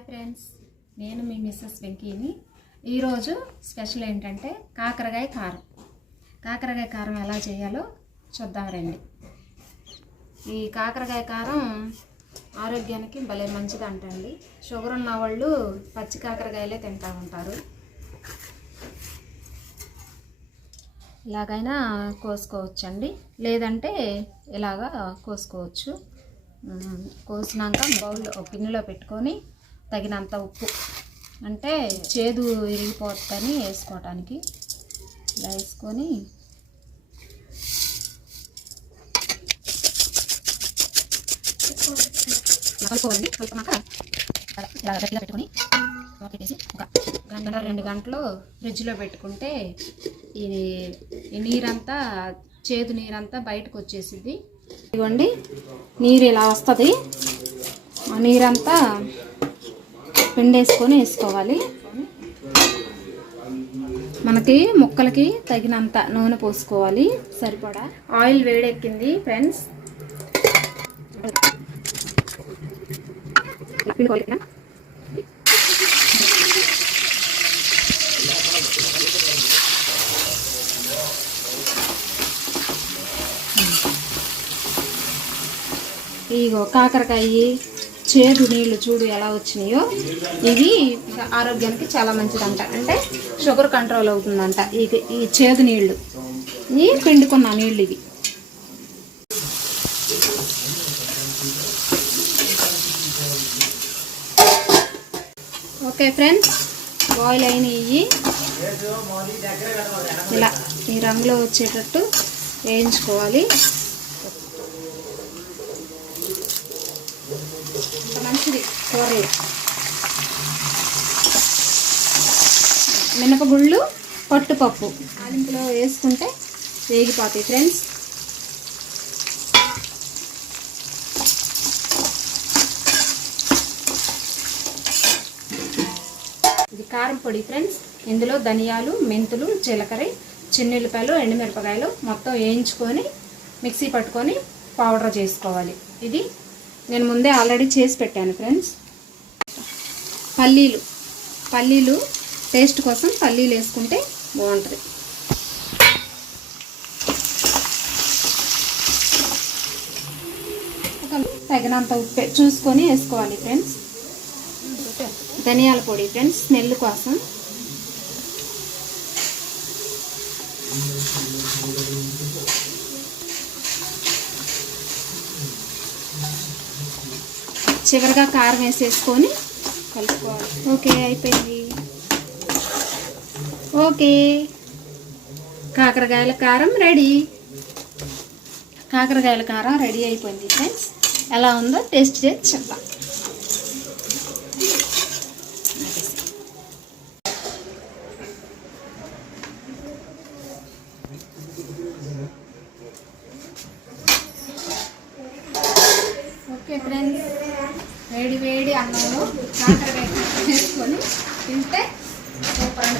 Hi friends నేను మీ missus వెంకీని. ఈరోజు special ఏంటంటే కాకరకాయ కారం. కాకరకాయ కారం ఎలా చేయాలో చూద్దాం రండి. ఈ కాకరకాయ కారం ఆరోగ్యానికి భలే మంచిది అంటండి షుగర్ ఉన్న వాళ్ళు పచ్చి కాకరకాయలే తింటూ ఉంటారు. ఇలాగైనా కోసుకోవచ్చండి. లేదంటే ఇలాగా కోసుకోవచ్చు. కోసినాక బౌల్లో ఒక గిన్నెలో పెట్టుకొని తగినంత ఉప్పు. అంటే చేదు ఇరిగిపోతుందని వేసుకోవటానికి. ఇలా వేసుకొని ఇలా కలుపుకున్నాక ఇలా గట్టిగా పెట్టుకొని పెట్టేసి ఒక గంట రెండు గంటలు ఫ్రిడ్జ్లో పెట్టుకుంటే ఇది నీరంతా చేదు నీరంతా బయటకు వచ్చేసిద్ది. ఇదిగోండి నీరు ఇలా వస్తుంది. ఆ నీరంతా పిండేసుకొని వేసుకోవాలి. మనకి ముక్కలకి తగినంత నూనె పోసుకోవాలి. సరిపడా? ఆయిల్ వేడెక్కింది ఫ్రెండ్స్. ఇగో కాకరకాయ చేదు నీళ్ళు చూడు ఎలా వచ్చినాయో. ఇవి ఆరోగ్యానికి చాలా మంచిదంట. అంటే షుగర్ కంట్రోల్ అవుతుందంట ఈ ఈ చేదు నీళ్ళు. ఈ పిండుకున్న నీళ్ళు ఇవి. ఓకే ఫ్రెండ్స్ బాయిల్ అయినవి ఇలా ఈ రంగులో వచ్చేటట్టు వేయించుకోవాలి. మంచిది కూరలు మినపగుళ్ళు పట్టుపప్పు. ఆలింపులో వేసుకుంటే వేగిపోతాయి ఫ్రెండ్స్. ఇది కారం పొడి ఫ్రెండ్స్. ఇందులో ధనియాలు మెంతులు జీలకర్ర చిన్నుల్లిపాయలు ఎండుమిరపకాయలు మొత్తం వేయించుకొని మిక్సీ పట్టుకొని పౌడర్ చేసుకోవాలి. ఇది నేను ముందే ఆల్రెడీ చేసి పెట్టాను ఫ్రెండ్స్ పల్లీలు. పల్లీలు టేస్ట్ కోసం పల్లీలు వేసుకుంటే బాగుంటుంది. తగినంత ఉప్పు చూసుకొని వేసుకోవాలి ఫ్రెండ్స్ ధనియాల పొడి ఫ్రెండ్స్ స్మెల్ కోసం. చివరిగా కారం వేసేసుకొని కలుపుకోవాలి. ఓకే అయిపోయింది. ఓకే. కాకరకాయల కారం రెడీ. కాకరకాయల కారం రెడీ అయిపోయింది ఫ్రెండ్స్. ఎలా ఉందో టేస్ట్ చేసి చెప్తాం ఓకే ఫ్రెండ్స్. వేడి వేడి అన్నంలో కాకరకాయ చేసుకొని తింటే సూపర్